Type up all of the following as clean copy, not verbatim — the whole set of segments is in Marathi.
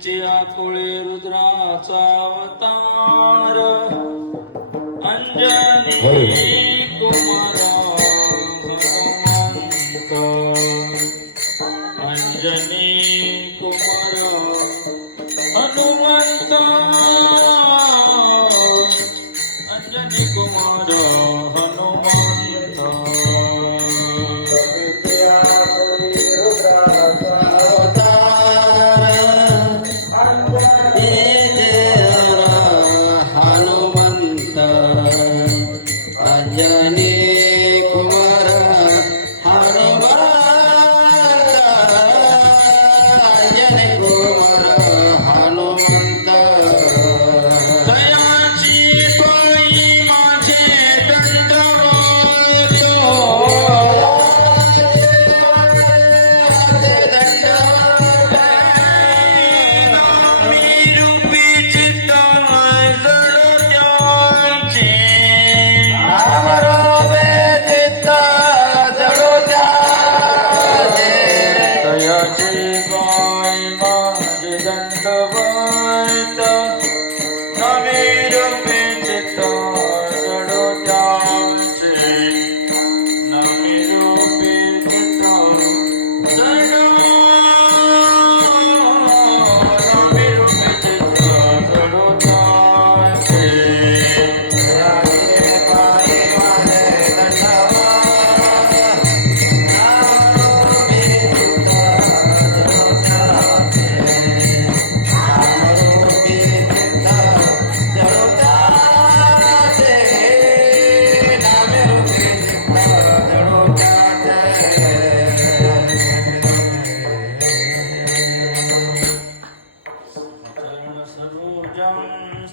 तेचे आकुळे रुद्राचा अवतार अंजनी कुमारा हनुमंत अंजनी कुमारा हनुमंत अंजनी कुमारा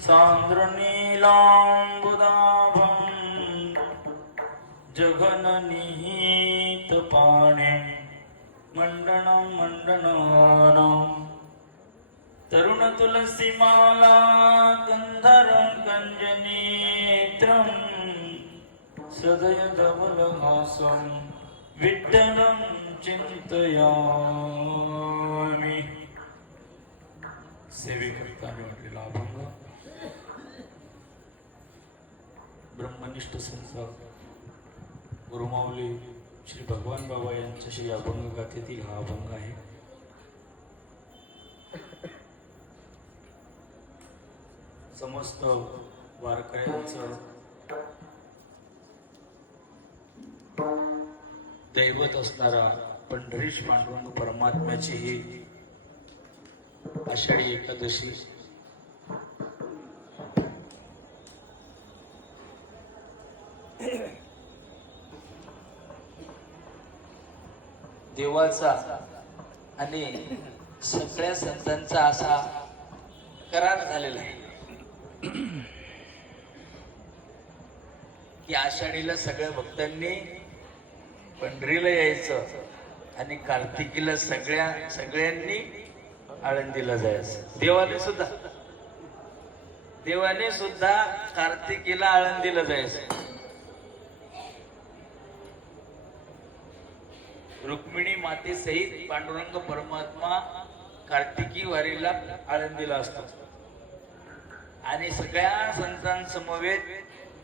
सान्द्रनीलाम्बुदाभं जगन्निहित पाणे मंडनं मंडनानां तरुण तुलसीमाला गंधर्वं कञ्जनेत्रं सदय धवलहासं विठ्ठलं चिंतयामि. सेवेकरिता वाटलेला अभंग ब्रह्मनिष्ठ संत गुरुमाऊली श्री भगवान बाबा यांच्या श्री अभंग गाथेतील हा अभंग आहे. समस्त वारकऱ्यांचं दैवत असणारा पंढरीश पांडुरंग परमात्म्याची ही आषाढी एकादशी देवाचा आणि सगळ्या संतांचा असा करार झालेला आहे की आषाढीला सगळ्या भक्तांनी पंढरीला यायचं आणि कार्तिकीला सगळ्यांनी आळंदीला जायचं. देवाने सुद्धा कार्तिकीला आळंदीला जायचं. रुक्मिणी माते सहित पांडुरंग परमात्मा कार्तिकी वारीला आळंदीला असतो आणि सगळ्या संतांसमवेत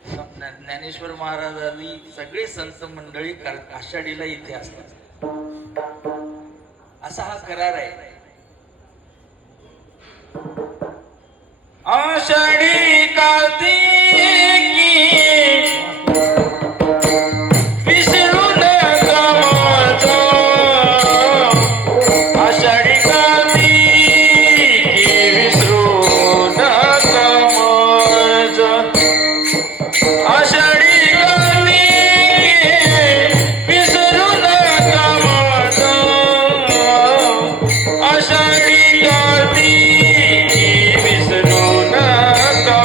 ज्ञानेश्वर महाराजांनी सगळे संत मंडळी आषाढीला इथे असतात. असा हा करार आहे. आषाढी कार्तिकी विसरू नका माझा, आषाढी कार्तिकी विसरू नका माझा, आषाढी कार्तिकी विसरू नका माझा, आषाढी कार्तिकी विसरू नका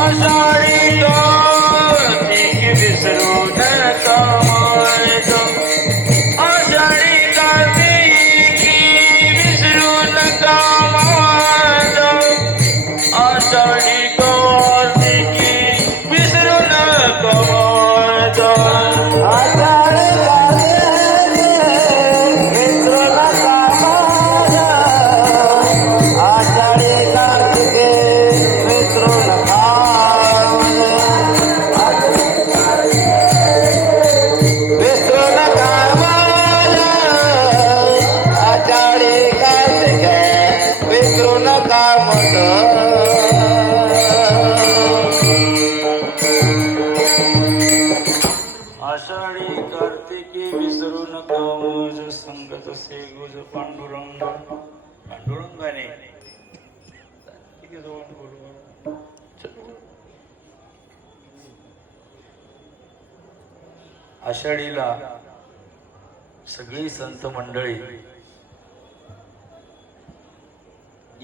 आषाढी कार्तिक विसरू नका माझ आषाढी कार्तिक विसरू नका माझ आषाढी कार्तिक विसरू नका माझ आषाढी कार्तिकी विसरू नका मज संगत से गुज पांडुरंग पांडुरंगाने किती जवळ बोलू आषाढीला सगळी संत मंडळी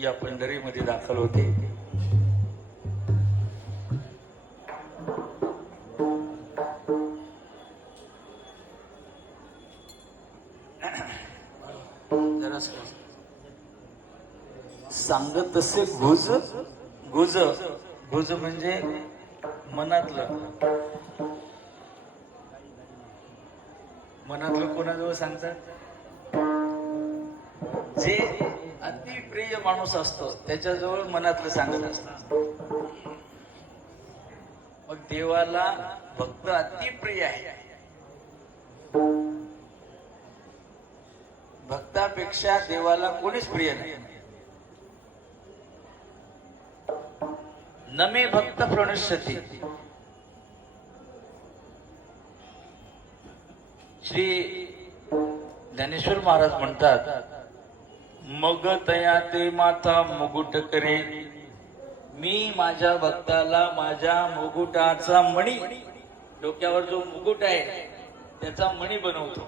या पंढरीमध्ये दाखल होते. सांगत तसे गुज गुज गुज म्हणजे मनातलं कोणाजवळ सांगतात जे अतिप्रिय माणूस असतो त्याच्याजवळ मनातलं सांगत असतात. मग देवाला भक्त अतिप्रिय आहे. भक्तापेक्षा देवाला कोणीच प्रिय नाही. न मे भक्त प्रणश्यती. श्री ज्ञानेश्वर महाराज म्हणतात मग तया ते माता मुकुट करे. मी माझ्या भक्ताला माझ्या मुकुटाचा मणी, डोक्यावर जो मुकुट आहे त्याचा मणी बनवतो.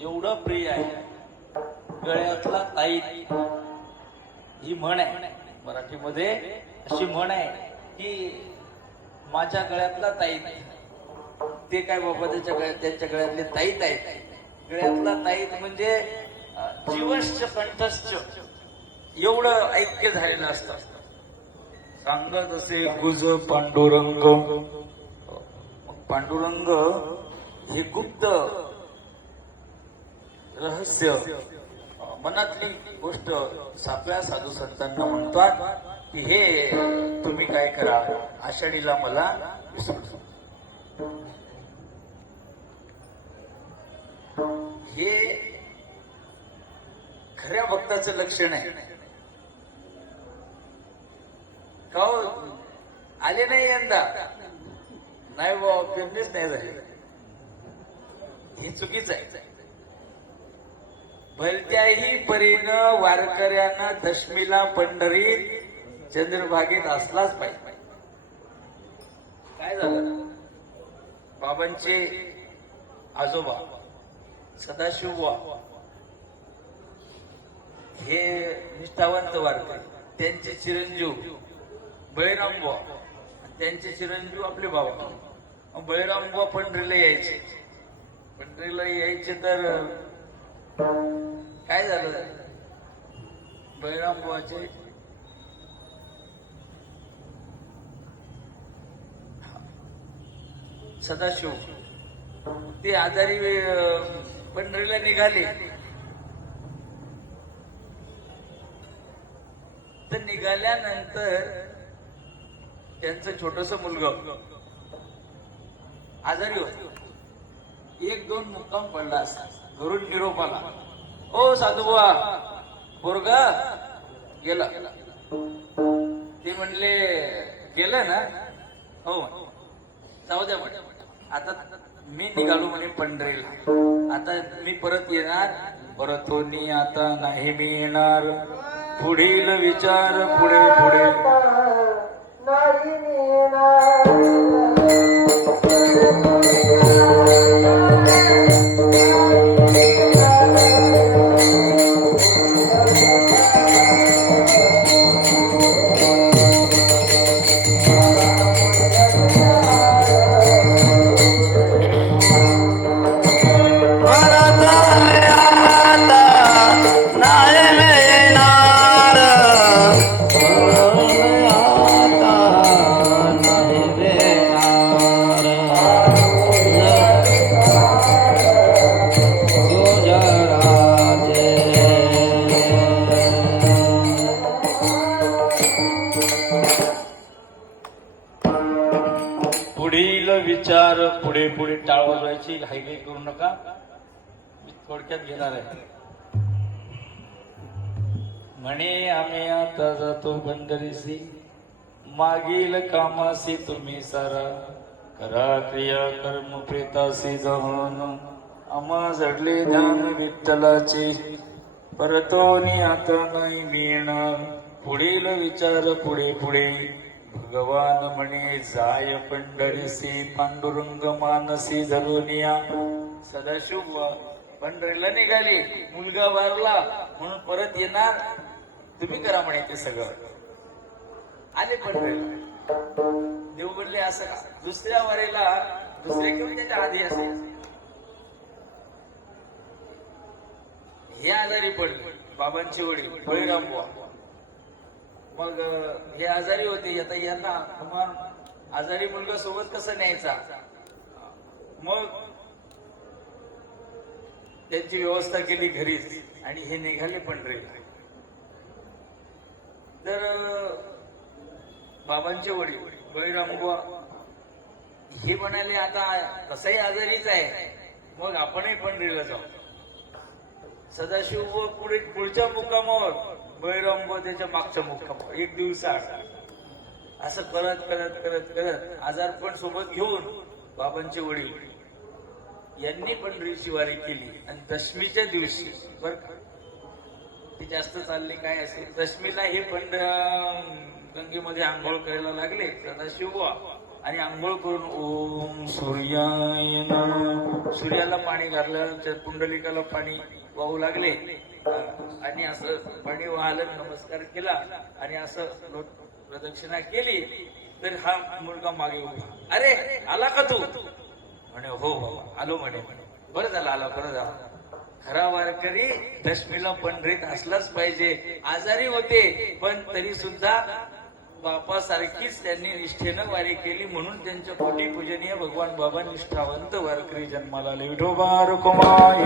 एवढं प्रिय आहे. गळ्यातला ताईत ही म्हण आहे मराठीमध्ये. अशी म्हण आहे की माझ्या गळ्यातला ताईत. ते काय बाबा त्यांच्या गळ्यातले ताईत आहेत. गळ्यातला ताईत म्हणजे जीवश्च कंठश्च एवढं ऐक्य झालेलं असतं. सांगत असे गुज पांडुरंग. पांडुरंग हे गुप्त रहस्य मनातली गोष्ट सापळ्या साधू संतांना म्हणतात की हे तुम्ही काय करा, आषाढीला मला विसरू. हे खऱ्या भक्ताचं लक्षण आहे. का आले नाही यंदा, नाही बाबा फिरणेच नाही झाले, हे चुकीचं आहे. भलत्याही परीनं वारकऱ्यांना दशमीला पंढरीत चंद्रभागेत असलाच पाहिजे. काय झालं, बाबांचे आजोबा सदाशिव हे निष्ठावंत वारकरी, त्यांचे चिरंजीव बळीराम बुवा, त्यांचे चिरंजीव आपले बाबा. बळीराम बुवा पंढरीला यायचे. पंढरीला यायचे तर काय झालं, बळीराम बुवाचे सदाशिव ते आजारी पंढरीला निघाले. तर निघाल्यानंतर त्यांचं छोटस मुलगा आजारी होत. एक दोन मुक्काम पडला असा. घरून निरोप आला, ओ साधूबा पोरगा गेला. ते म्हणले गेलं ना, हो जाऊ द्या म्हणे, आता मी निघालो म्हणे पंढरीला, आता मी परत येणार. परत होनी आता नाही मी येणार. पुढील विचार पुढे पुढे नाही मी येणार. पुढील विचार पुढे पुढे टाळ वाजवायची घाई करू नका. मी थोडक्यात घेणार आहे. म्हणे आम्ही आता जातो पंढरीसी, मागील कामासी तुम्ही सारा, करा क्रिया कर्म प्रेतासी दहन, आम्हा जडले ध्यान विठ्ठलाचे, परतोनी आता नाही मिळणार. पुढील विचार पुढे पुढे, भगवान म्हणे जाय पंढरीसी, पांडुरंग मानसी धरुनिया. सदाशिव पंढरीला निघाली, मुलगा वारला म्हणून परत येणार, तुम्ही करा म्हणे ते सगळं. आले पंढरीला. देव बोलले असं का? दुसऱ्या वारीला दुसऱ्या किंवा त्याच्या आधी असेल, हे आजारी पडले बाबांचे वडील बळीराम बुवा. मग हे आजारी होते. आता यांना तुम्हाला आजारी मुलगा सोबत कसं न्यायचा? मग त्यांची व्यवस्था केली घरीच आणि हे निघाले पंढरीला. तर बाबांचे वडील बळीराम बुवा हे म्हणाले आता तसाही आजारीच आहे, मग आपणही पंढरीला जाऊ. सदाशिव पुढे पुढच्या मुक्कामावर, बळीराम बुवा त्याच्या मागच्या मुक्कामावर, एक दिवसाआड असं करत करत करत करत आजारपण सोबत घेऊन बाबांचे वडील यांनी पंढरीची वारी केली. आणि दशमीच्या दिवशी बर ते जास्त चालले काय असेल, दशमीला हे गंगेमध्ये आंघोळ करायला लागले सदाशिव आणि आंघोळ करून ओम सूर्याय नमः, सूर्याला पाणी घाललं, पुंडलिकाला पाणी वाहू लागले आणि असं पाणी वाहलं, नमस्कार केला आणि असं प्रदक्षिणा केली. तर हा मुलगा मागे उभा, अरे आला का तू? म्हणे हो बाबा आलो म्हणे. बरं झालं आला, बरं झालं. खरा वारकरी दशमीला पंढरीत असलाच पाहिजे. आजारी होते पण तरी सुद्धा बापासारखीच त्यांनी निष्ठेनं वारी केली, म्हणून त्यांच्या पोटी पूजनीय भगवान बाबा निष्ठावंत वारकरी जन्माला आले. विठोबा रुक्माई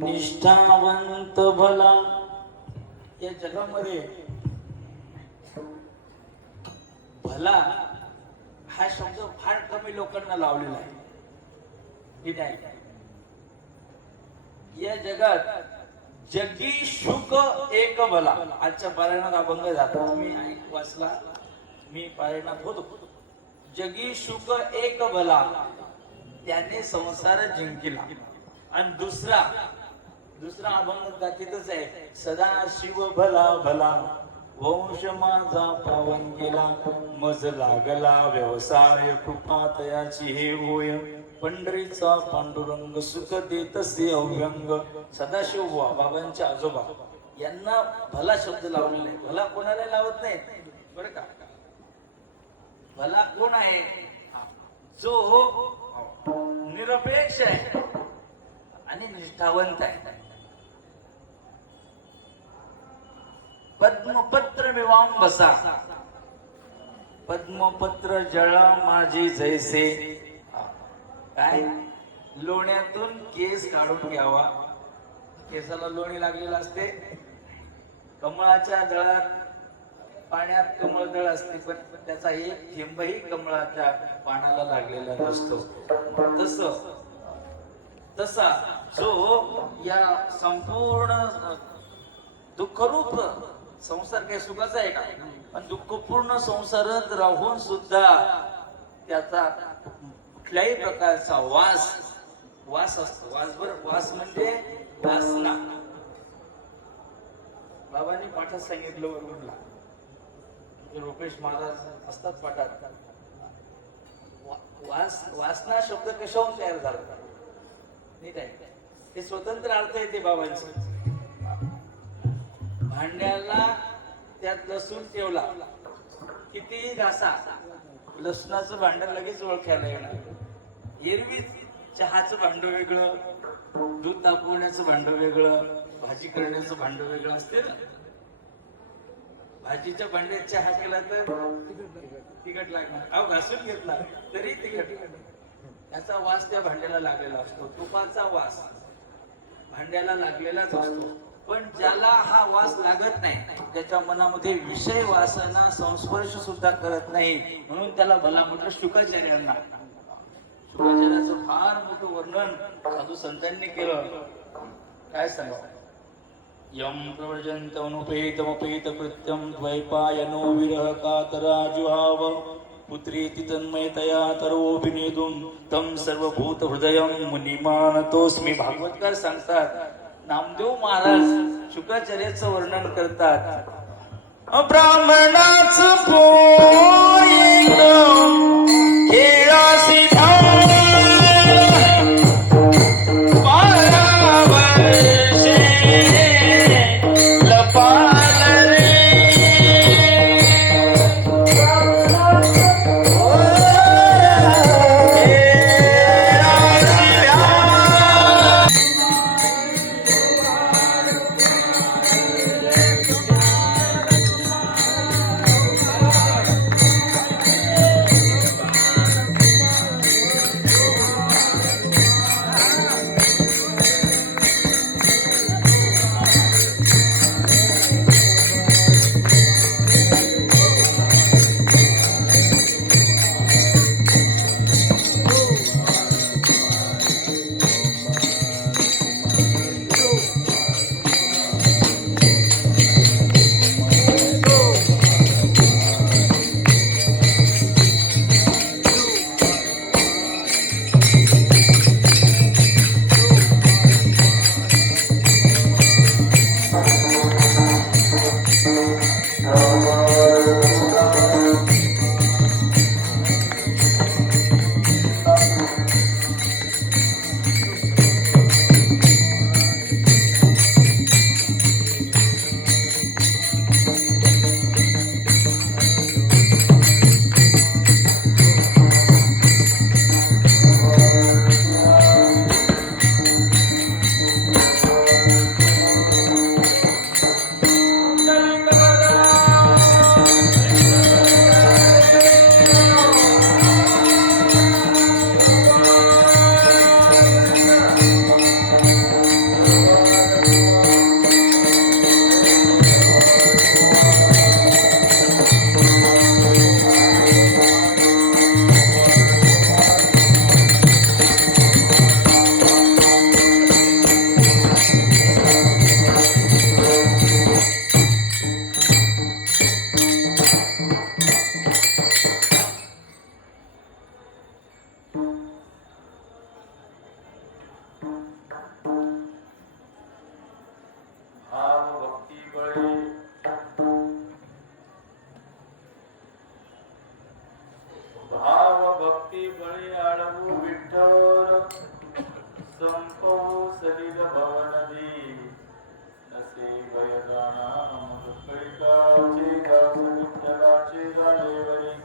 निष्ठावंत भला. या जगामध्ये भला हा शब्द फार कमी लोकांना लावलेला आहे. ठीक आहे. या जगात जगी शुक एक भला. आजच्या पारायणात अभंग जातो, मी वाचला, मी पारायणात होतो. जगी शुक एक भला, त्याने संसार जिंकिला. आणि दुसरा अभंग गातीतच आहे, सदा शिव भला भला वंश माझा पावन गेला, मज लागला व्यवसाय कृपा तयाची हे होय, पंढरीचा पांडुरंग सुख देतसे अव्यंग. सदाशिव बुवा बाबांचे आजोबा यांना भला शब्द लावलेला आहे. भला कोणाला लावत नाही बरं का. भला कोण आहे, जो निरपेक्ष आहे आणि निष्ठावंत आहे. पद्मपत्र विवाम बसा, पद्मपत्र जळा माझी जैसे. काय, लोण्यातून केस काढून घ्यावा. केसाला लोणी लागलेला असते, कमळाच्या दळात पाण्यात कमळ दळ असते, पण त्याचा एक थेंबही कमळाच्या पानाला लागलेला नसतो. तसा जो या संपूर्ण दुःखरूप संसार काही सुखाचा आहे का, पण दुःखपूर्ण संसारात राहून सुद्धा त्याचा कुठल्याही प्रकारचा वास असतो. वास म्हणजे वासना. बाबांनी पाठात सांगितलं वरुणला, रुपेश महाराज असतात पाठात, वासना शब्द कशाहून तयार झाला नीट आहे, हे स्वतंत्र अर्थ आहे ते बाबांचे. भांड्याला त्यात लसूण ठेवला, कितीही घासा, लसणाचं भांड लगेच ओळखायला येणार. एरवी चहाचं भांड वेगळं, दूध तापवण्याचं भांड वेगळं, भाजी करण्याचं भांड वेगळं असते ना. भाजीच्या भांड्यात चहा केला तर तिखट लागणार, अहो घासून घेतला तरी तिखट. त्याचा वास त्या भांड्याला लागलेला असतो, तुपाचा वास भांड्याला लागलेलाच असतो. पण ज्याला हा वास लागत नाही, त्याच्या मनामध्ये विषय वासना संस्पर्श सुद्धा करत नाही, म्हणून त्याला भला म्हटलं. शुकाचार्यांना, शुकाचार्याचं फार मोठं वर्णन साधू संतांनी केलं. काय सांगा, यम प्रव्रजन्तमनुपेतमपेत कृत्यं द्वैपायनो विरह कातराजुहाव, पुत्रेति तन्मयतया तरोऽभिनेदुं तं सर्वभूत हृदयं मुनिमानतोऽस्मी. भागवतकार सांगतात, नामदेव महाराज शुक्राचार्याचं वर्णन करतात. ब्राह्मणाच पोरीनं खेळासी भाव भक्ती बळे भाव भक्ती बळे आळवू विठ्ठल संपवू सलिल भवनदी नसे भयदाना कळिकाचे दास विठ्ठलाचे गालेवरी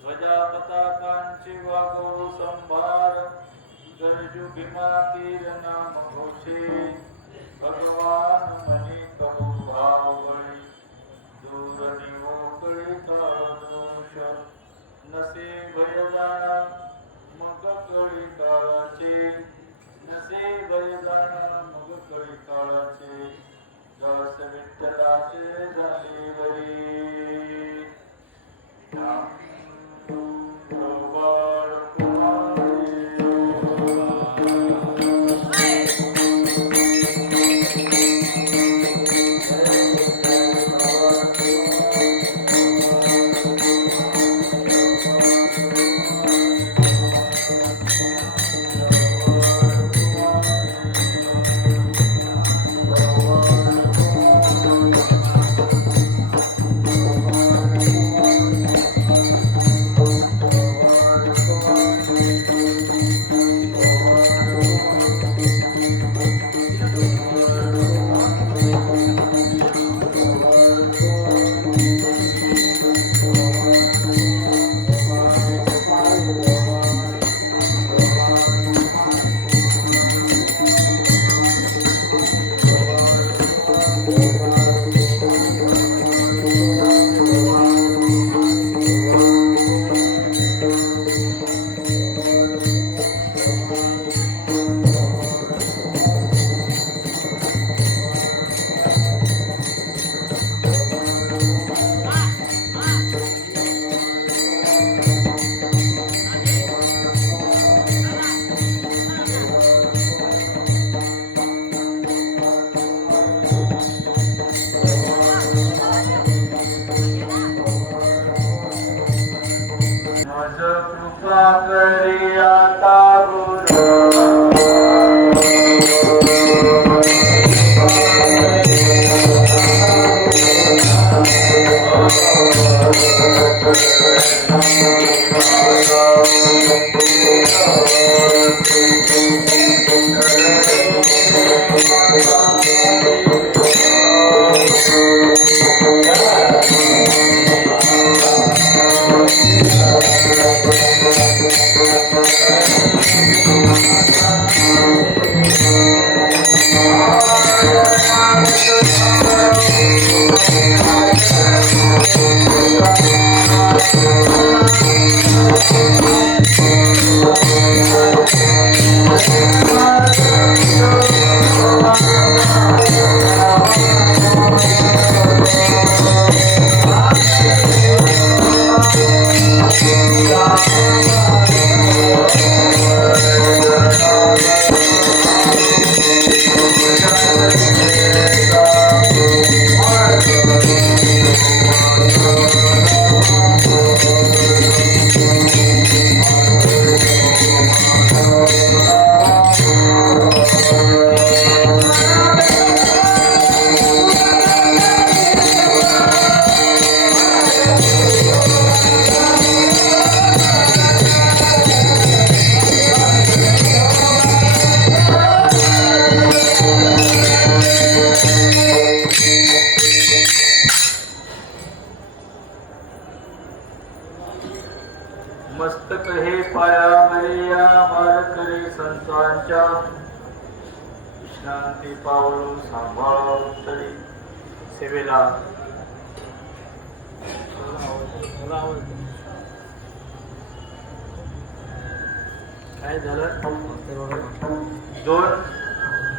ध्वजा पताकांचे वागो संभार गरजू भीमा तीर नाम घोषे भगवान मनी कहो भाव बळी दूर निवो कळिका दोष नसे भय जाणा मग कळी काळाचे नसे भय जाणा मग कळी काळाचे दास विठ्ठलाचे झाले वरी प्रवाळ कुमारी मस्तक हे पायावरी या मारकरी संतांच्या विश्रांती पावलो सांभाळून तरी सेवेला काय झालं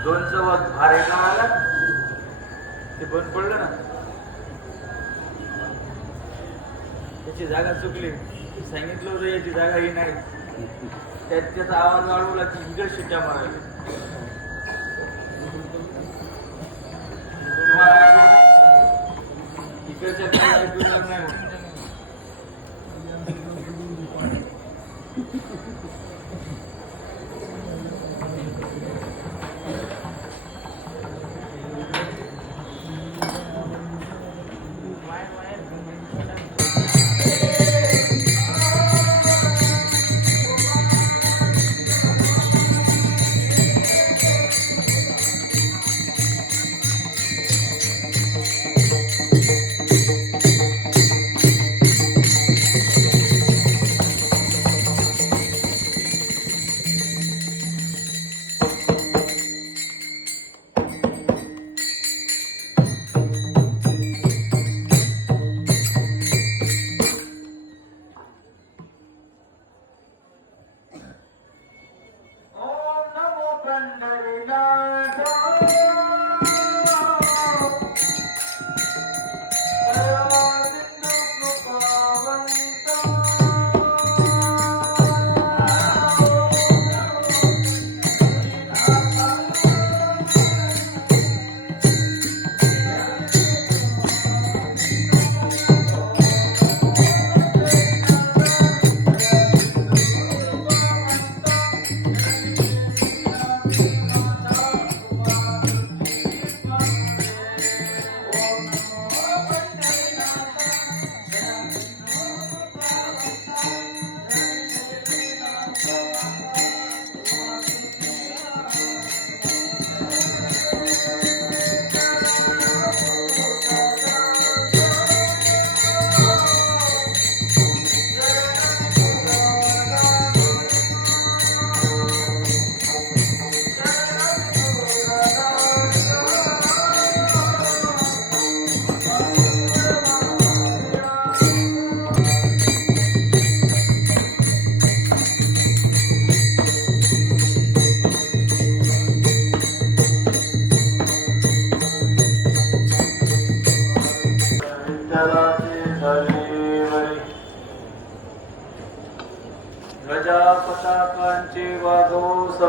दोनचं वत भार एका आला ते बंद पडलं ना त्याची जागा चुकली सांगितलं होतं याची जागा ही नाही त्याचा आवाज वाढवला की इकडे शिट्ट्या मारायला इकडच्या काही ऐकू येणार नाही म्हणून.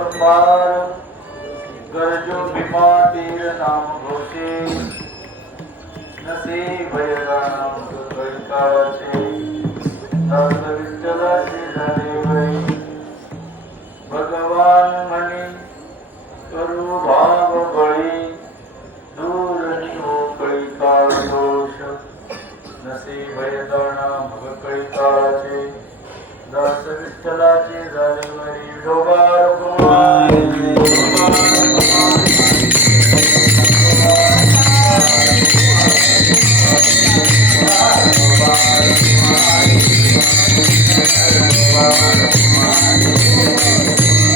वारंवार गरजो भीमा तीर नाम घोषे नसे भयगाम कैकाळाचे दास विठ्ठलाचे झाले वै भगवान म्हणे करू भाव बळी दूर निहो कैकाळ दोष नसे भयदाना मग कैकाळाचे दास विठ्ठलाचे झाले वरी डोबार कुमार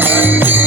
Thank you.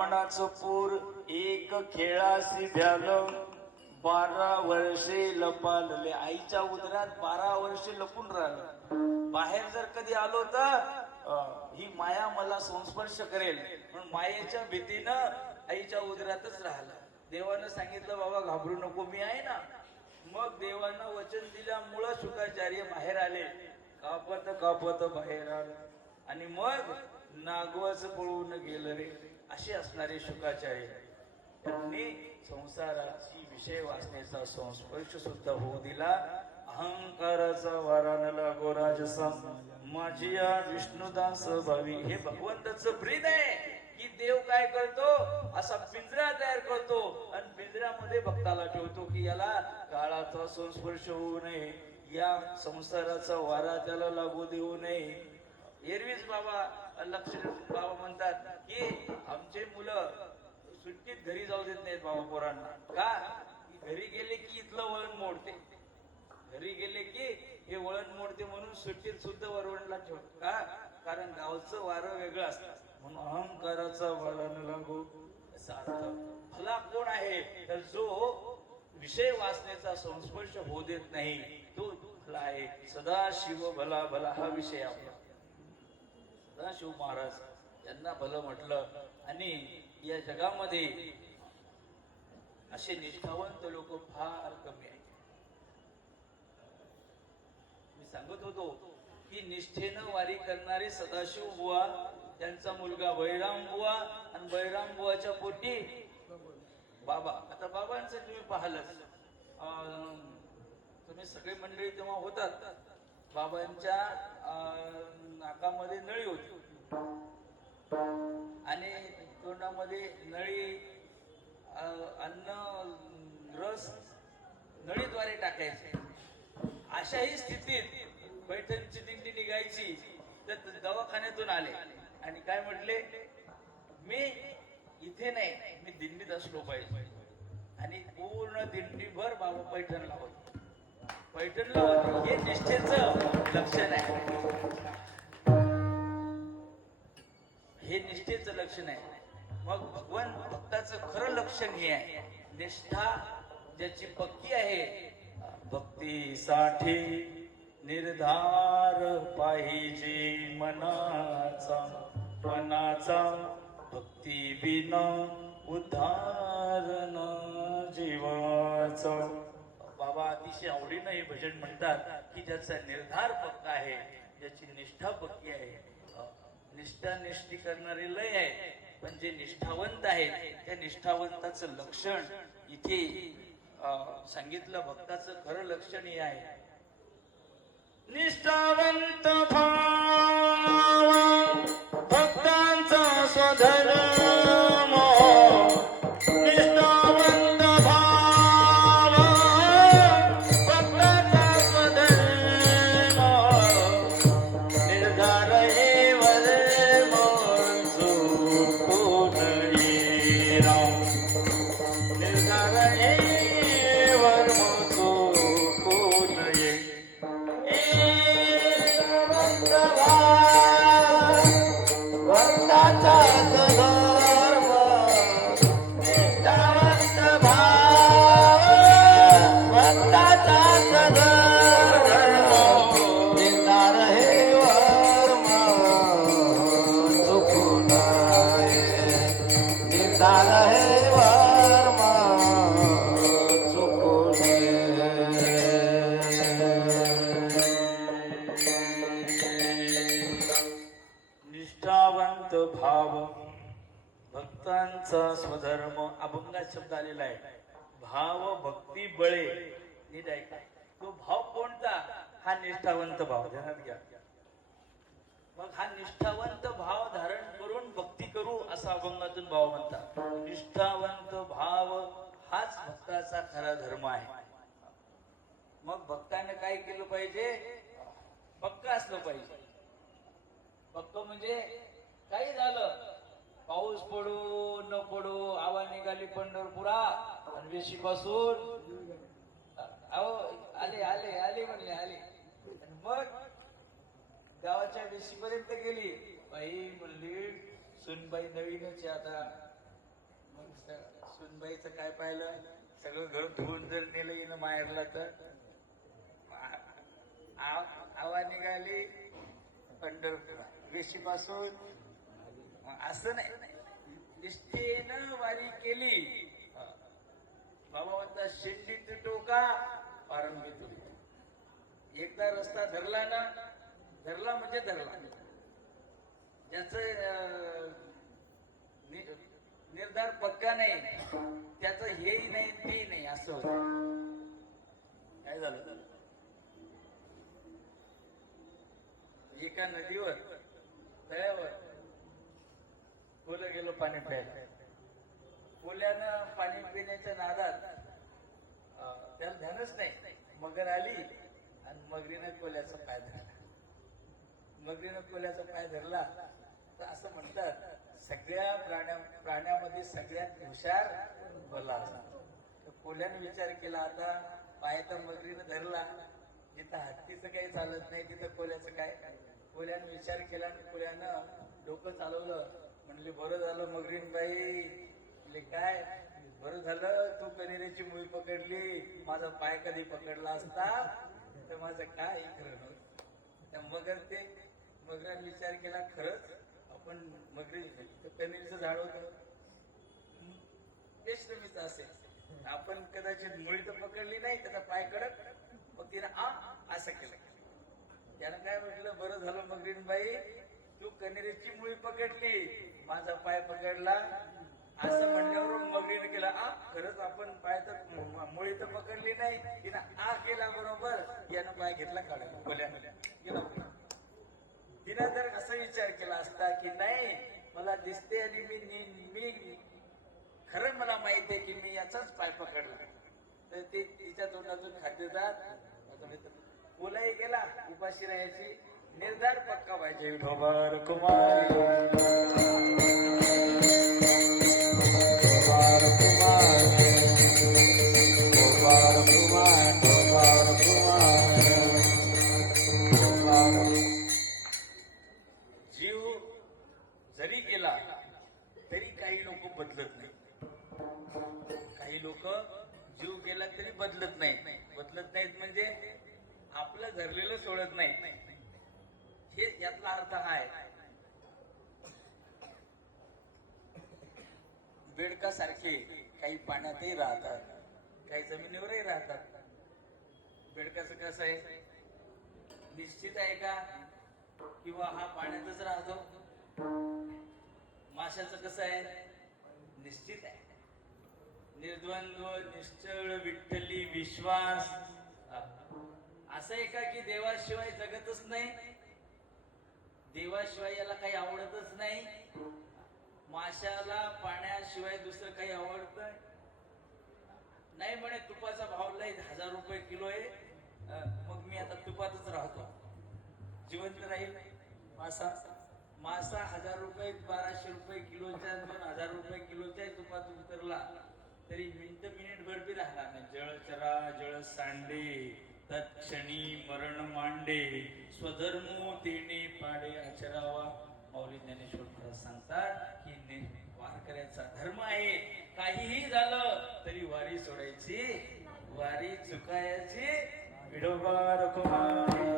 ब्राह्मणाचं पोर एक खेळासी भ्याल 12 वर्षे लपालले. आईच्या उदरात 12 वर्षे लपून राहिलं. बाहेर जर कधी आलो तर ही माया मला संस्पर्श करेल म्हणून मायेच्या भीतीनं आईच्या उदरातच राहिला. देवानं सांगितलं बाबा घाबरू नको मी आहे ना. मग देवानं वचन दिल्यामुळं शुकाचार्य बाहेर आले. कापत कापत बाहेर आले आणि मग नागवाच पळून गेलं रे. असे असणारे शुकाचार्य त्यांनी संसाराची विषय वासनेचा संस्पर्श सुद्धा होऊ दिला. अहंकाराचा वारा न लागो राजसा माझी या विष्णुदास भावी. हे भगवंताचं ब्रीद आहे की देव काय करतो असा पिंजरा तयार करतो आणि पिंजऱ्यामध्ये भक्ताला ठेवतो की याला काळाचा संस्पर्श होऊ नये, या संसाराचा वारा त्याला लागू देऊ नये. एरवीच बाबा लक्ष बाबा म्हणतात की आमचे मुलं सुट्टीत घरी जाऊ देत नाहीत बाबा पोरांना. का? घरी गेले की इथलं वळण मोडते, घरी गेले की हे वळण मोडते म्हणून सुट्टीत सुद्धा वरवणला ठेवत. का? कारण गावचं वारं वेगळं असतं म्हणून अहंकाराचा वारा न लागो असा अर्थ. भला कोण आहे तर जो विषय वासनेचा संस्पर्श होऊ देत नाही तो भला आहे. सदाशिव भला भला हा विषय आपला. सदाशिव महाराज यांना भलं म्हटलं. आणि या जगामध्ये असे निष्ठावंत लोक फार कमी आहेत. मी सांगत होतो की निष्ठेनं वारी करणारे सदाशिव बुवा, त्यांचा मुलगा बैराम बुवा आणि बैराम बुवाच्या पोटी बाबा. आता बाबांचं तुम्ही पाहिलंच, तुम्ही सगळे मंडळी तेव्हा होतात. बाबांच्या नाकामध्ये नळी होती आणि तोंडामध्ये नळी, अन्न रस नळीद्वारे टाकायचे. अशाही स्थितीत पैठणची दिंडी निघायची तर दवाखान्यातून आले आणि काय म्हटले, मी इथे नाही मी दिंडीत असलो पाहिजे. आणि पूर्ण दिंडीभर बाबा पैठणला होते, पैठणला होते. हे निष्ठेचं लक्षण आहे, हे निष्ठेचं लक्षण आहे. मग भगवान भक्ताचं खरं लक्षण हे आहे, निष्ठा ज्याची पक्की आहे. भक्तीसाठी निर्धार पाहिजे मनाचा, मनाचा भक्ती बिना उद्धार न जीवाचा. बाबा अतिशय आवडीनं हे भजन म्हणतात की ज्याचा निर्धार पक्का आहे, ज्याची निष्ठा पक्की आहे. निष्ठा निष्ठी करणारे लय आहे, पण जे निष्ठावंत आहे त्या निष्ठावंताचं लक्षण इथे सांगितलं. भक्ताचं खरं लक्षण हे आहे, निष्ठावंत भाव भक्तांचा स्वधर्म. निष्ठावंत भाव भक्तांचा स्वधर्म. निर्धार हे वर्म चुकून येरा. निर्धार हे वर्म चुकून ये. भक्ताचा धर्म निष्ठावंत भाव भक्ताचा धर्म. निर्धार हे वर्म चुकून ये. निर्धार हे वर्म चुकून ये. निष्ठावंत भाव भक्तांचा स्वधर्म. अभंगात शब्द आलेला आहे. भाव भक्ती बळे. नीट ऐका, तो भाव कोणता? हा निष्ठावंत भाव. ध्यानात घ्या. मग हा निष्ठावंत भाव धारण करून भक्ती करू असा अभंगातून भाव म्हणतात. निष्ठावंत भाव हाच भक्ताचा खरा धर्म आहे. मग भक्ताने काय केलं पाहिजे? पक्क असलं पाहिजे. पक्क म्हणजे काही झालं, पाऊस पडो न पडो, आवा निघाली पंढरपुरा आणि वेशी पासून अहो आले आले आले म्हणले आले. मग गावाच्या वेशीपर्यंत गेली. बाई म्हणली सुनबाई नवीनच आता सुनबाईचं काय पाहिलं, सगळं घर धुवून जर नेलं येणं माहेरला तर आवा निघाली पंढरपूर वेशीपासून. असं नाही, निष्ठेनं वारी केली. बाबा म्हणता शेंडीत टोका पारंबी तुला. एकदा रस्ता धरला ना, धरला म्हणजे धरला. ज्याच निर्धार पक्का नाही त्याचं हेही नाही तेही नाही असं होत. काय झालं, एका नदीवर तळ्यावर कोलं गेलो पाणी प्यायला. कोल्यानं पाणी पिण्याच्या नादात त्याला ध्यानच नाही, मगर आली आणि मगरीनं कोल्याचा पाय धरला. मगरीनं कोल्याचा पाय धरला तर असं म्हणतात सगळ्या प्राण्यामध्ये सगळ्यात हुशार कोल्हा असतो. तर कोल्यानं विचार केला, आता पाय तर मगरीनं धरला, जिथं हत्तीचं काही चालत नाही तिथं कोल्याचं काय. कोल्यानं विचार केला आणि कोल्यानं डोकं चालवलं. म्हणले बरं झालं मगरीन बाई, म्हणले काय बरं झालं तू कनेरीची मुळी पकडली, माझा पाय कधी पकडला असता तर माझं काय खरं नव्हतं. त्या मगराने विचार केला, खरंच आपण मगरी कनेरीचं झाड होतं रेशमीच असेल, आपण कदाचित मुळी तर पकडली नाही, त्याचा पाय कडक, मग तिनं असं केलं. त्यानं काय म्हटलं, बरं झालं मगरीन बाई तू कनेरीची मुळी पकडली, माझा पाय पकडला. असं म्हणल्यावर मगरीने केला खरंच आपण पाय तर मुळी तर पकडली नाही, तिनं केला बरोबर, यानं पाय घेतला काढायला कोल्यानं. तिनं जर असा विचार केला असता की नाही मला दिसते आणि मी खरं मला माहिती आहे की मी याचाच पाय पकडला, तर ते तिच्या तोंडातून खाद्यदार कोलाही गेला. उपाशी राहायची निर्धार पक्का पाहिजे. विठोबा कुमार जीव जरी गेला तरी काही लोक बदलत नाही. काही लोक जीव गेला तरी बदलत नाही. बदलत नाहीत म्हणजे आपलं धरलेलं सोडत नाही, हे यातला अर्थ आहे. बेडकासारखे काही पाण्यातही राहतात, काही जमिनीवरही राहतात. बेडकाचं कसं आहे, निश्चित आहे का किंवा हा पाण्यातच राहतो. माशाचं कसं आहे, निश्चित आहे. निर्द्वंद्व निश्चळ विठ्ठली विश्वास. असं आहे का की देवाशिवाय जगतच नाही, देवाशिवाय याला काही आवडतच नाही. माशाला पाण्याशिवाय दुसरं काही आवडतं नाही. म्हणे तुपाचा भाव लय 1000 रुपये किलो आहे, मग मी आता तुपातच राहतो, जिवंत राहील. मासा 1000 रुपये 1200 रुपये किलोच्या 2000 रुपये किलोच्या तुपात उतरला तरी मिनिट भर बी राहणार नाही. जळचरा जळ सांडे तत्क्षणी मरण मांडे, स्वधर्मो तेने पाडे आचरावा. माऊली ज्ञानेश्वर महाराज सांगतात की वारकऱ्याचा धर्म आहे, काहीही झालं तरी वारी सोडायची, वारी चुकायची. विठोबा रखुमाई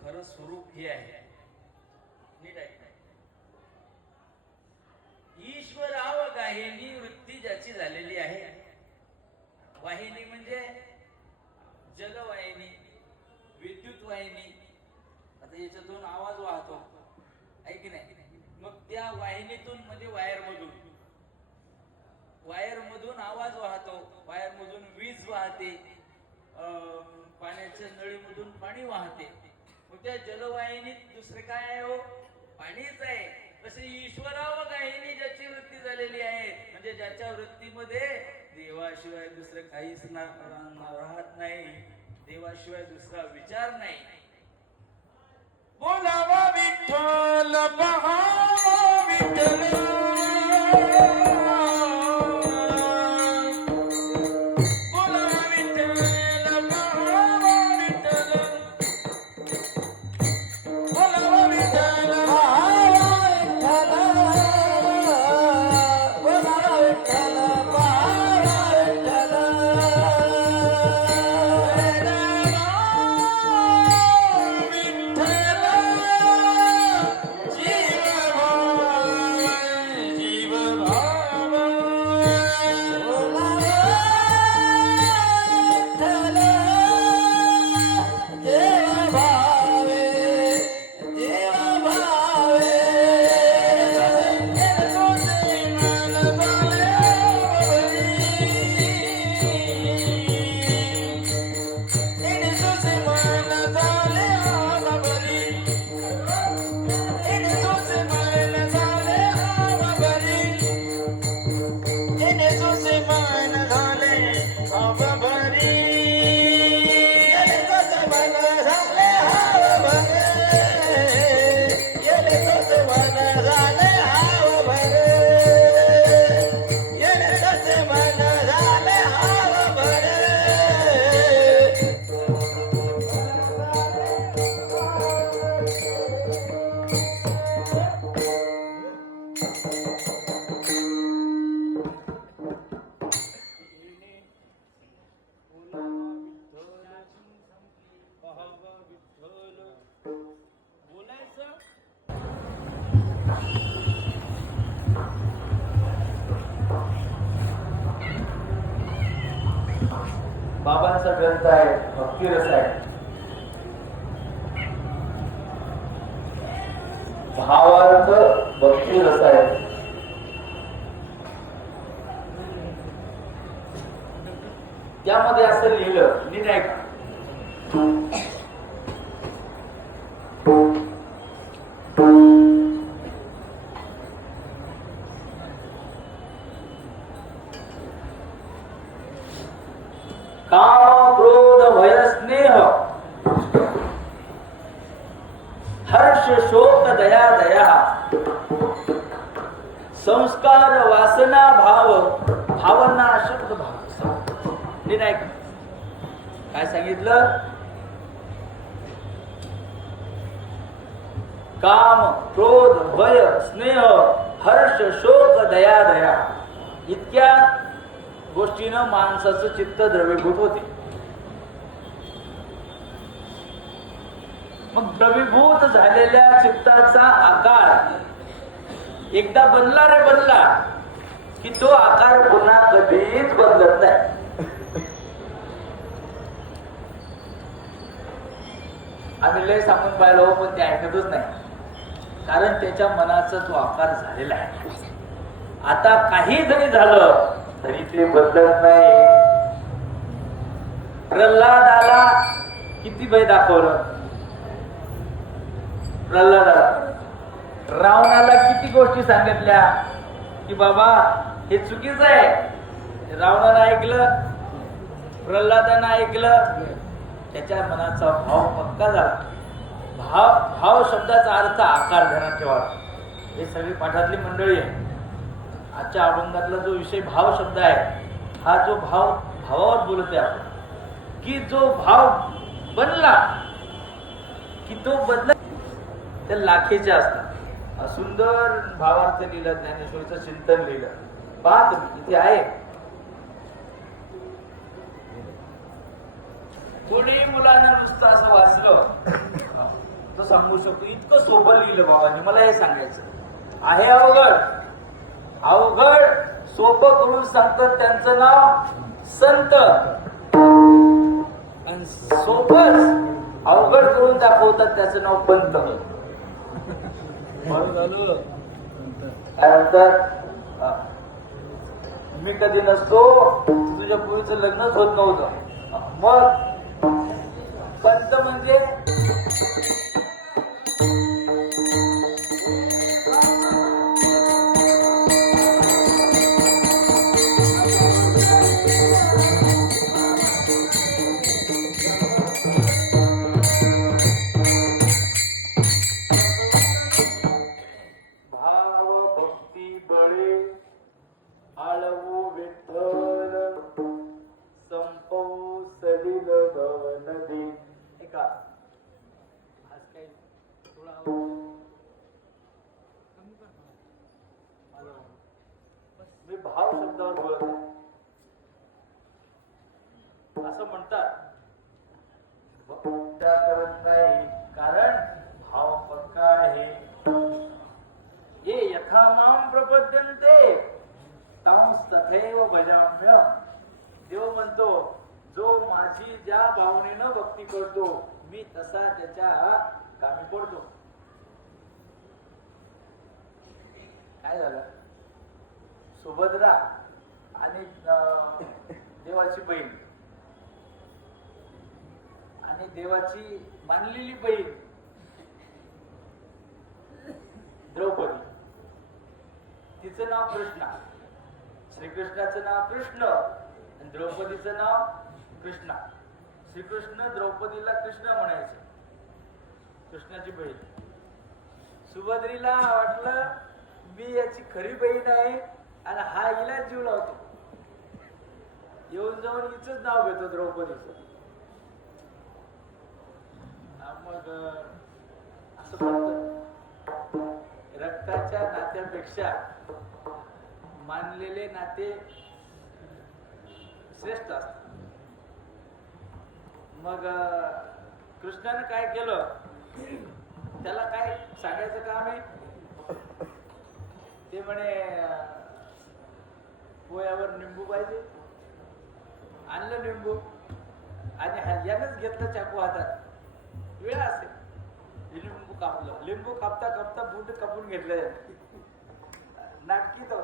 खरं स्वरूप हे आहे. नीट आहे, ईश्वराव गाहिनी वृत्ती ज्याची झालेली आहे. वाहिनी म्हणजे जलवाहिनी, विद्युत वाहिनी. आता याच्यातून आवाज वाहतो आहे की नाही, मग त्या वाहिनीतून म्हणजे वायर मधून आवाज वाहतो, वायर मधून वीज वाहते, पाण्याच्या नळीमधून पाणी वाहते. मग त्या जलवाहिनीत दुसरे काय आहे हो, पाणीच आहे. तसे ईश्वराव गाहिनी ज्याची वृत्ती झालेली आहे, म्हणजे ज्याच्या वृत्तीमध्ये देवाशिवाय दुसरं काहीच राहत नाही, देवाशिवाय दुसरा विचार नाही. बोलावा विठ्ठल, पहावा विठ्ठल. झाले हाव भरे येण्याचे मन झाले हाव भरे बाबांचा ग्रंथ आहे भक्तिरस आहे. भावार्थ भक्तिरस आहे. त्यामध्ये असं लिहिलं नीट आहे का? काम क्रोध भय स्नेह हर्ष शोक दया दया संस्कार वासना भाव भावना शब्द भाव. नीट ऐक काय सांगितलं? काम क्रोध भय स्नेह हर्ष शोक दया दया इतक्या गोष्टीनं माणसाचं चित्त द्रवीभूत होते. मग द्रवीभूत झालेल्या चित्ताचा आकार एकदा बनला रे बनला की तो आकार पुन्हा कधीच बदलत नाही. आम्ही लय सांगून पाहिलो पण ते ऐकतच नाही, कारण त्याच्या मनाचा तो आकार झालेला आहे. आता काही जरी झालं तरी ते बदलत नाही. प्रल्हादाला किती भय दाखवलं? प्रल्हादाला रावणाला किती गोष्टी सांगितल्या की बाबा हे चुकीचं आहे. रावणानं ऐकलं, प्रल्हादानं ऐकलं, त्याच्या मनाचा भाव पक्का झाला. भाव शब्दाचा अर्थ आकार ध्यानात ठेवा. हे सगळी पाठातली मंडळी आहे. आजच्या अभंगातला जो विषय भाव शब्द आहे, हा जो भावावर बोलते आपण, की जो भाव बनला की तो बदला त्या लाखेचे असतात. सुंदर भावार्थ लिहिलं, ज्ञानेश्वरीचं चिंतन लिहिलं. पहा तुम्ही इथे आहे. कोणी मुलांना नुसतं असं वाचलं तो सांगू शकतो. इतकं सोपं लिहिलं बाबांनी. मला हे सांगायचं आहे. अवघड सोपं करून सांगतात त्याचं नाव संत, आणि सोपंच अवघड करून दाखवतात त्याचं नाव पंत. काय म्हणतात? मी कधी नसतो, तुझ्या पुरीचं लग्नच होत नव्हतं. मग पंत म्हणजे भाव शब्दावर बोलत आहे असं म्हणतात. करत नाही कारण भाव पक्का आहे. ये यथा माम प्रपद्यन्ते तांस तथैव भजाम्य. देव म्हणतो जो माझी ज्या भावनेनं भक्ती करतो मी तसा त्याच्या कामी पडतो. काय झालं? सुभद्रा आणि देवाची बहीण आणि देवाची मानलेली बहीण द्रौपदी, तिचं नाव कृष्णा. श्रीकृष्णाचं नाव कृष्ण आणि द्रौपदीचं नाव कृष्णा. श्रीकृष्ण द्रौपदीला कृष्ण म्हणायचे, कृष्णाची बहीण. सुभद्रीला वाटलं मी याची खरी बहीण आहे आणि हा हिला जीव लावतो. येऊन जाऊन हिच नाव घेतो द्रौपदीचं. मग असं म्हणतो रक्ताच्या नात्यापेक्षा मानलेले नाते श्रेष्ठ असतात. मग कृष्णाने काय केलं, त्याला काय सांगायचं काम आहे. ते म्हणे पोयावर निंबू पाहिजे, आणलं निंबू आणि यानंच घेतलं चाकू हातात. वेळ असेल लिंबू कापलं, लिंबू कापता कापता बोट कापून घेतलं, नाटकी तो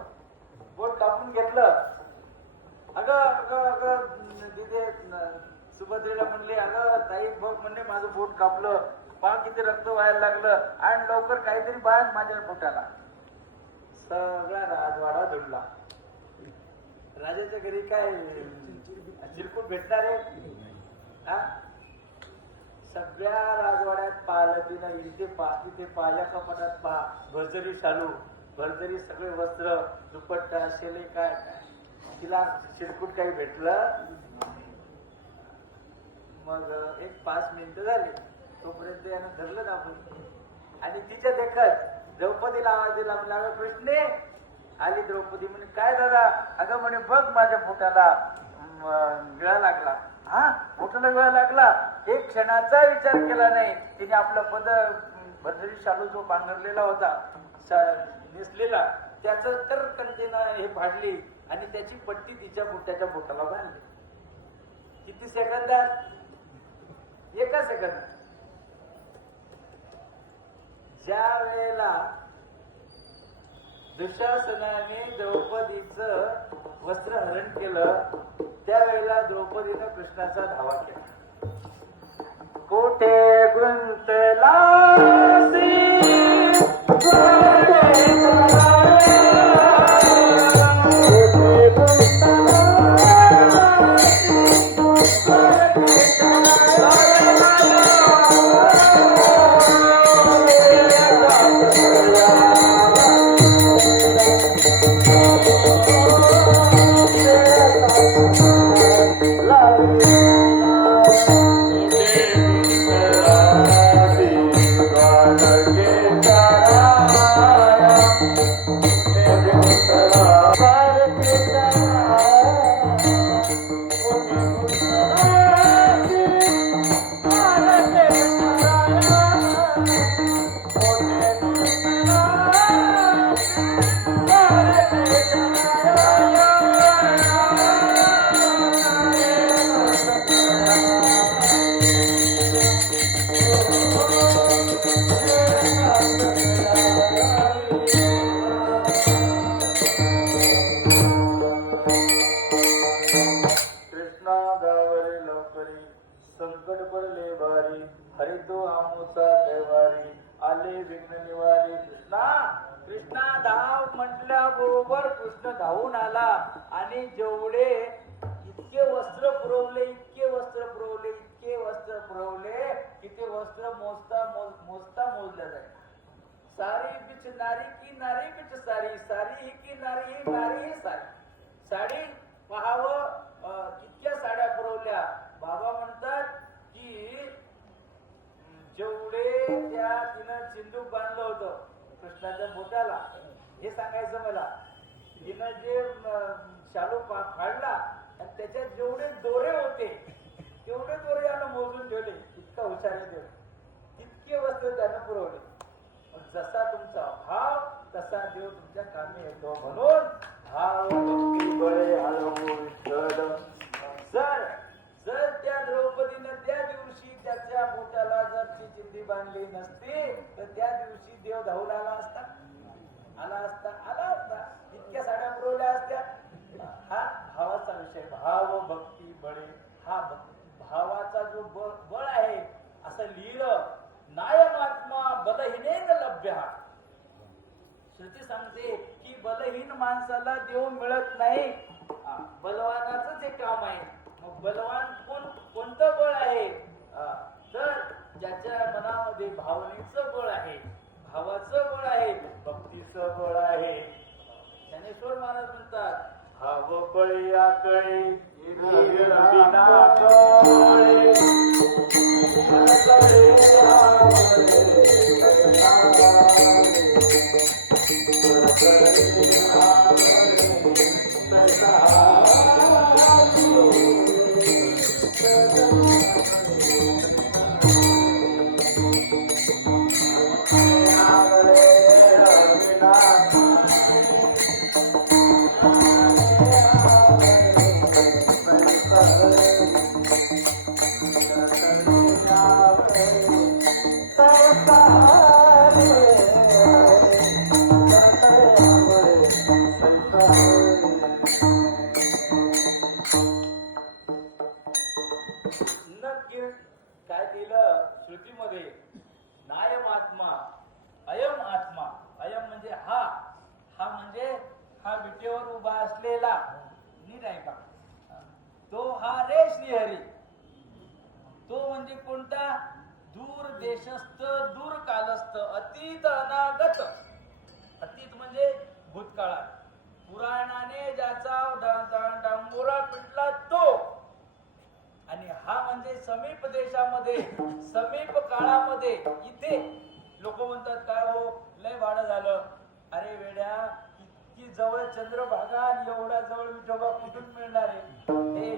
बोट कापून घेतलं. अगं अगं अगं तिथे सुभद्रेला म्हणले, अगं ताई बघ म्हणले माझं बोट कापलं, पहा किती रक्त व्हायला लागलं आणि लवकर काहीतरी बांध माझ्या बोटाला. सगळा राजवाडा धुडला. राजाच्या घरी काय चिरकुट भेटणार आहे? सगळ्या राजवाड्यात पाहिलं तिनं, इथे पहा तिथे पहा, या कपाटात पहा, भरजरी शालू, भरजरी सगळे वस्त्र, दुपट्टा, शेले, काय तिला चिरकुट काही भेटलं. मग एक 5 मिनिटं झाली, तोपर्यंत यानं धरलं ना आपण आणि तिच्या देखत द्रौपदीला आवाज दिला. म्हणला अगं कृष्णे. आली द्रौपदी. म्हणे काय दादा? अगं म्हणे बघ माझ्या पोटाला विळा लागला. हा पोटाला विळा लागला. एक क्षणाचा विचार केला नाही तिने. आपलं पद भरजरी शालू जो पांघरलेला होता नेसलेला त्याच तर कंटेनं हे फाडली आणि त्याची पट्टी तिच्या पोटाच्या बोटाला बांधली. किती सेकंदात? 1 सेकंद. ज्या वेळेला दुःशासनाने द्रौपदीचं वस्त्रहरण केलं त्यावेळेला द्रौपदीनं कृष्णाचा धावा केला. कोठे गुंतला संकट पडले भारी, हरी तो आमोचा कैवारी, आले विघ्न निवारी. कृष्णा कृष्णा धाव म्हटल्याबरोबर कृष्ण धावून आला आणि जेवढे इतके वस्त्र पुरवले, इतके वस्त्र पुरवले, इतके वस्त्र पुरवले की ते वस्त्र मोजता मोजल्या जाईल. सारी बिच नारी की नारी बिच सारी, सारी ही की नारी ही नारी ही सारी. साडी पहावं कितक्या साड्या पुरवल्या. बाबा म्हणतात की जेवढे त्या तिनं चिंदूक बांधलं होतं कृष्णाच्या बोटाला, हे सांगायचं मला. तिनं जे शालू फाडला आणि त्याच्यात जेवढे दोरे होते तेवढे दोरे यानं मोजून ठेवले. इतका हुशार आहे देव. इतके वस्त्र त्यानं पुरवले. जसा तुमचा भाव तसा देव तुमच्या कामी येतो. म्हणून भाव भक्ती बळे हळवू विठ्ठल. जर त्या द्रौपदीनं त्या दिवशी त्याच्या बोटाला जर ती चिंदी बांधली नसती तर त्या दिवशी देव धावून आला असता. इतक्या साड्या पुरवल्या असत्या. हा भावाचा विषय. भाव भक्ती बळे. हा भावाचा जो बळ आहे असं लिहिलं. नायमात्मा बलहीनेन लभ्य. श्रुती सांगते की बलहीन माणसाला देव मिळत नाही, बलवानाच हे काम आहे. मग बलवान कोणतं बळ आहे? तर ज्याच्या मनामध्ये भावनेचं बळ आहे. भावाचं बळ आहे, भक्तीचं बळ आहे. ज्ञानेश्वर महाराज म्हणतात, भाव बळी आकळे बिना कळे. काय दिलं श्रुतीमध्ये, नायम आत्मा अयम आत्मा. अयम म्हणजे हा, हा म्हणजे हा विटेवर उभा असलेला, नीट आहे का, तो हा रे श्रीहरी. तो म्हणजे कोणता, दूर देशस्थ दूर कालस्थ अतीत अनागत. अतीत म्हणजे भूतकाळात, पुराणाने ज्याचा डांबोरा पिटला तो. आणि हा म्हणजे समीप देशामध्ये समीप काळामध्ये. इथे लोक म्हणतात काय हो लय भाडं झालं. अरे वेड्या, इतकी जवळ चंद्रभागा आणि एवढा जवळ विठोबा कुठून मिळणार आहे.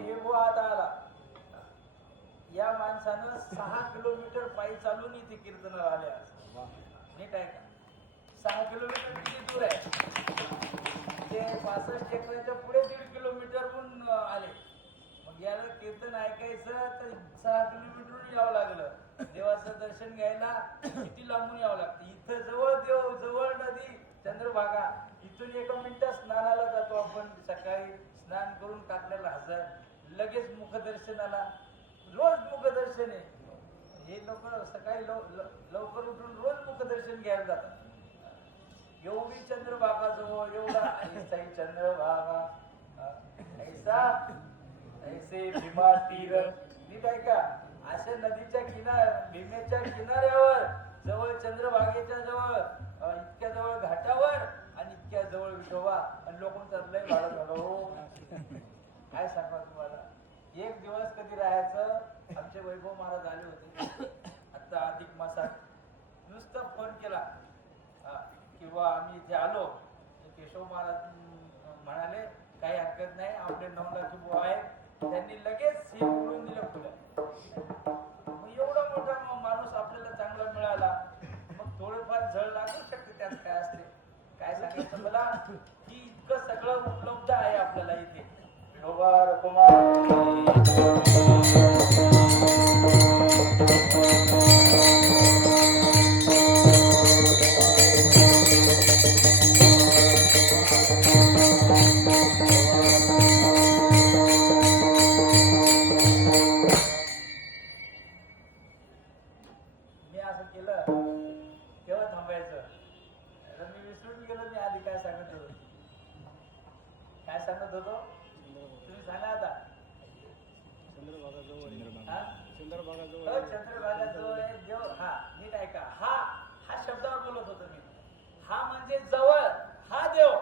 हे बुवा आता आला. या माणसानं 6 किलोमीटर पायी चालून इथे कीर्तनाला आले. नीट आहे का, 6 किलोमीटर किती दूर आहे ते, 65 एकराच्या पुढे 1.5 किलोमीटरहून आले. मग याला कीर्तन ऐकायचं तर 6 किलोमीटरहून यावं लागलं. देवाचं दर्शन घ्यायला किती लांबून यावं लागतं. इथं जवळ देव, जवळ नदी चंद्रभागा. इथून 1 मिनिटात स्नानाला जातो आपण. सकाळी स्नान करून टाकलेला हजर, लगेच मुखदर्शनाला. रोज मुखदर्शन आहे. हे लोक सकाळी लवकर उठून रोज मुखदर्शन घ्यायला जातात. एवढी चंद्रभागा जवळ, एवढा ऐसाही चंद्रभागा ऐसा ऐसे भीमा तीर. नीट आहे का, अशा नदीच्या भीमेच्या किनाऱ्यावर जवळ, चंद्रभागेच्या जवळ, इतक्या जवळ घाटावर आणि इतक्या जवळ विठोबा. आणि लोक लय भाडं झालं हो. काय सांगा तुम्हाला. एक दिवस कधी राहायचं. आमचे वैभव महाराज आले होते आता अधिक मासात. नुसतं फोन केला किंवा आम्ही इथे आलो. केशव महाराज म्हणाले काही हरकत नाही, आपले 9 लाख बुवा आहे. त्यांनी लगेच हे उडून दिलं पुढे. मग एवढा मोठा माणूस आपल्याला चांगला मिळाला, मग थोडेफार झळ लागू शकते. त्यात काय असते, काय सांगायचं मला, की इतकं सगळं उपलब्ध आहे आपल्याला इथे. हा म्हणजे जवळ, हा देव.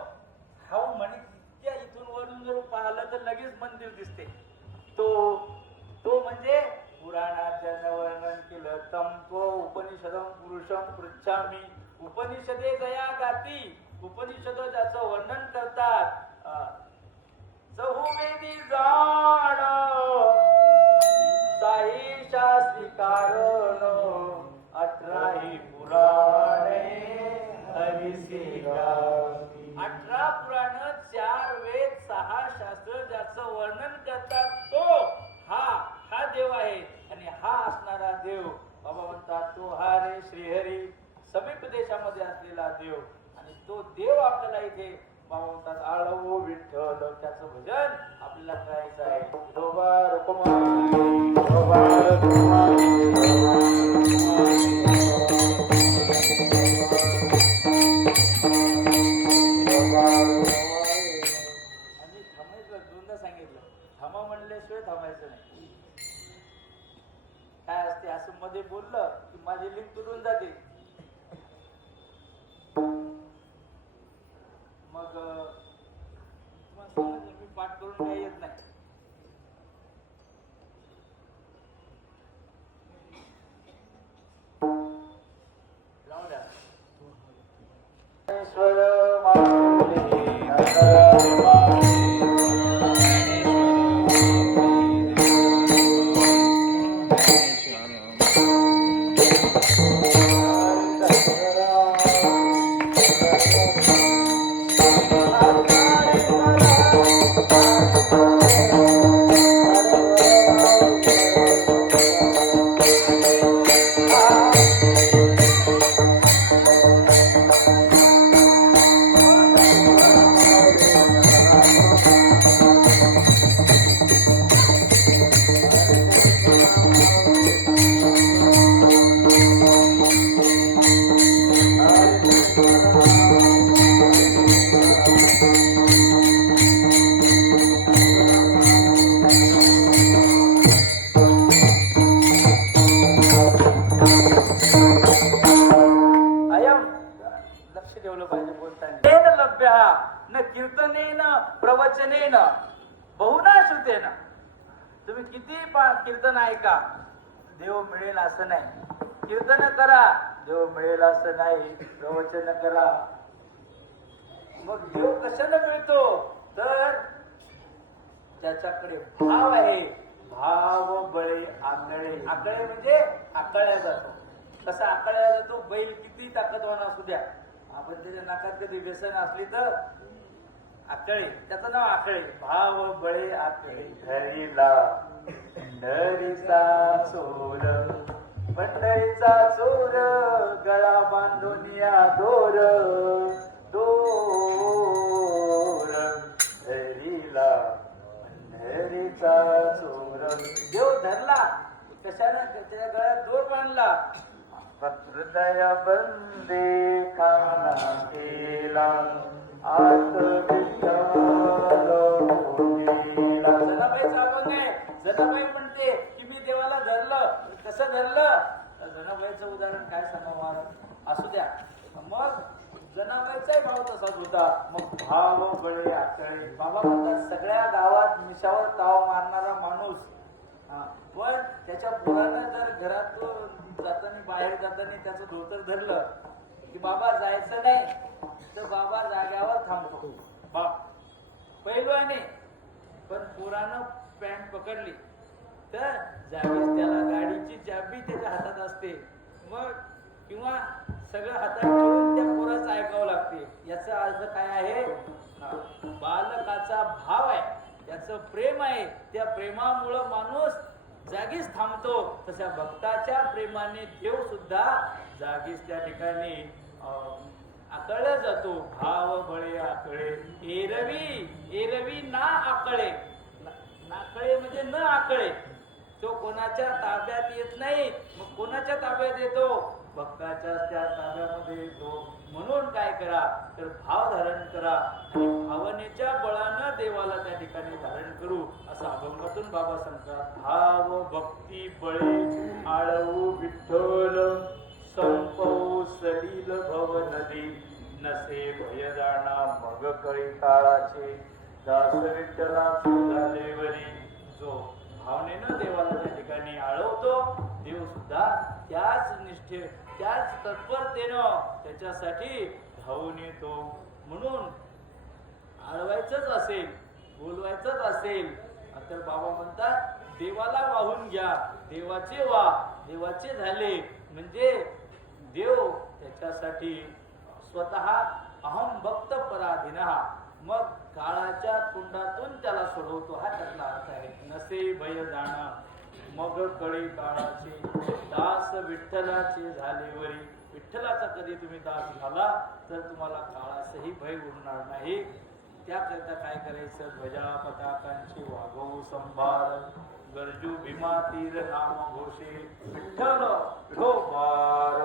हा म्हणे त्या इथून वरून जर पाहिलं तर लगेच मंदिर दिसते. तो म्हणजे पुराणाच्या वर्णन केलं. तंपो उपनिषदम पुरुषम पृच्छामी. उपनिषदे जया गाती. उपनिषद ज्याचं वर्णन करतात. चहुवेदी जाण साई शास्त्री कारण 18 पुराणे हरिसी गाती. 18 पुराण, 4 वेद, 6 शास्त्र ज्याचं वर्णन करतात तो हा देव आहे. आणि हा असणारा देव बाबा म्हणतात तो हा रे श्रीहरी, समीप देशामध्ये असलेला देव. आणि तो देव आपल्याला इथे बाबा म्हणतात आळवो विठ्ठल. त्याचं भजन आपल्याला करायचं आहे. आणि थांबायचं, दोनदा सांगितलं थांबा म्हणल्याशिवाय थांबायचं नाही. काय असते असं मध्ये बोललं की माझी लिंक तुटून जाते. मग तुम्हाला समजलं, मी पाठ करून काही येत नाही. लावून द्या. ईश्वर माऊली लक्ष ठेवलं पाहिजे बोलताना. लभ्य न कीर्तनेन प्रवचनेन बहुना श्रुतेन. तुम्ही किती कीर्तन ऐका, देव मिळेल असं नाही. कीर्तन करा, देव मिळेल असं नाही. प्रवचन करा, मग देव कशाला मिळतो तर त्याच्याकडे भाव आहे. भाव बळे आकळे. आकळे म्हणजे आकळल्या जातो. कसा आकळल्या जातो? बैल किती ताकदवान असू द्या, आपण त्याच्या नाकात कधी व्यसन असली तर आकळे, त्याचं नाव आकळे. भाव बळे आकळे. धरीला पंढरीचा चोर, पंढरीचा चोर, गळा बांधून या दोर दोर. धरीला पंढरीचा चोर. देव धरला कशाने? त्याच्या गळ्यात दोर बांधला. हृदय बंदे काना केला, आत जनाबाईचा अभंग आहे. जनाबाई म्हणते की मी देवाला धरलं. कसं धरलं? जनाबाईचं उदाहरण काय सांगावं, असू द्या. मग जनाबाईचाही भाव तसाच होता. मग भाव बळे आकळे. बाबा म्हणतात सगळ्या गावात मिशावर ताव मारणारा माणूस, पण त्याच्या पोरानं जर घरातून जाताना बाहेर जाताना त्याचं धोतर धरलं की बाबा जायचं नाही, तर बाबा जाग्यावर थांबतो. बाप पैलवाने, पण पोरानं पॅन्ट पकडली तर जागेच त्याला गाडीची चाबी त्याच्या हातात असते. मग किंवा सगळं हातात ठेवून त्या पोराचं ऐकावं लागते. याचा अर्थ काय आहे? बालकाचा भाव आहे, त्याचं प्रेम आहे. त्या प्रेमामुळं माणूस जागीच थांबतो. तशा भक्ताच्या प्रेमाने देव सुद्धा जागीच त्या ठिकाणी आकळला जातो. भाव बळे आकळे. एरवी एरवी ना आकळे. नाकळे म्हणजे न आकळे. तो कोणाच्या ताब्यात येत नाही. मग कोणाच्या ताब्यात येतो? भक्ताच्या त्या ताब्यामध्ये येतो. म्हणून काय करा तर भाव धारण करा आणि भावनेच्या बळानं देवाला त्या ठिकाणी धारण करू, असं अभंगातून बाबा सांगतात. भाव भक्ती बळे आळवू विठ्ठल, संपवू सलील भव नदी, नसे भय जाणा मग कळी काळाचे, दास विठ्ठलाचे झाले वरी. जो भावनेनं देवाला त्या ठिकाणी आळवतो, देव सुद्धा त्याच निष्ठे त्याच तत्परतेनं त्याच्यासाठी धावून येतो. म्हणून आळवायचंच असेल, बोलवायचंच असेल तर बाबा म्हणतात देवाला वाहून घ्या. देवाचे वा, देवाचे झाले म्हणजे देव त्याच्यासाठी स्वतः अहम भक्त पराधीनः, मग काळाच्या कुंडातून त्याला सोडवतो. हा त्यातला अर्थ आहे. नसे भय जाणं मग कळी काळाचे, दास विठ्ठलाचे झाले वरी. विठ्ठलाचा कधी तुम्ही दास झाला तर तुम्हाला काळासही भय उरणार नाही. त्याकरिता काय करायचं? ध्वजा पताकांची वागवू संभार, गरजू भीमा तीर नाम घोषे, विठ्ठल विठोबार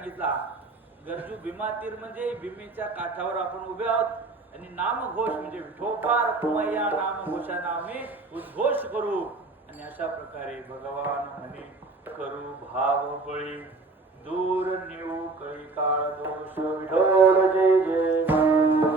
सांगितला. गरजू भीमा तीर म्हणजे भीमेच्या काठावर आपण उभे आहोत आणि नामघोष म्हणजे विठोबा रखुमय्या नामघोषानं आम्ही उद्घोष करू. आणि अशा प्रकारे भगवान म्हणे करू भाव बळी दूर नेऊ कळी काळ दोष विठोल जय जय.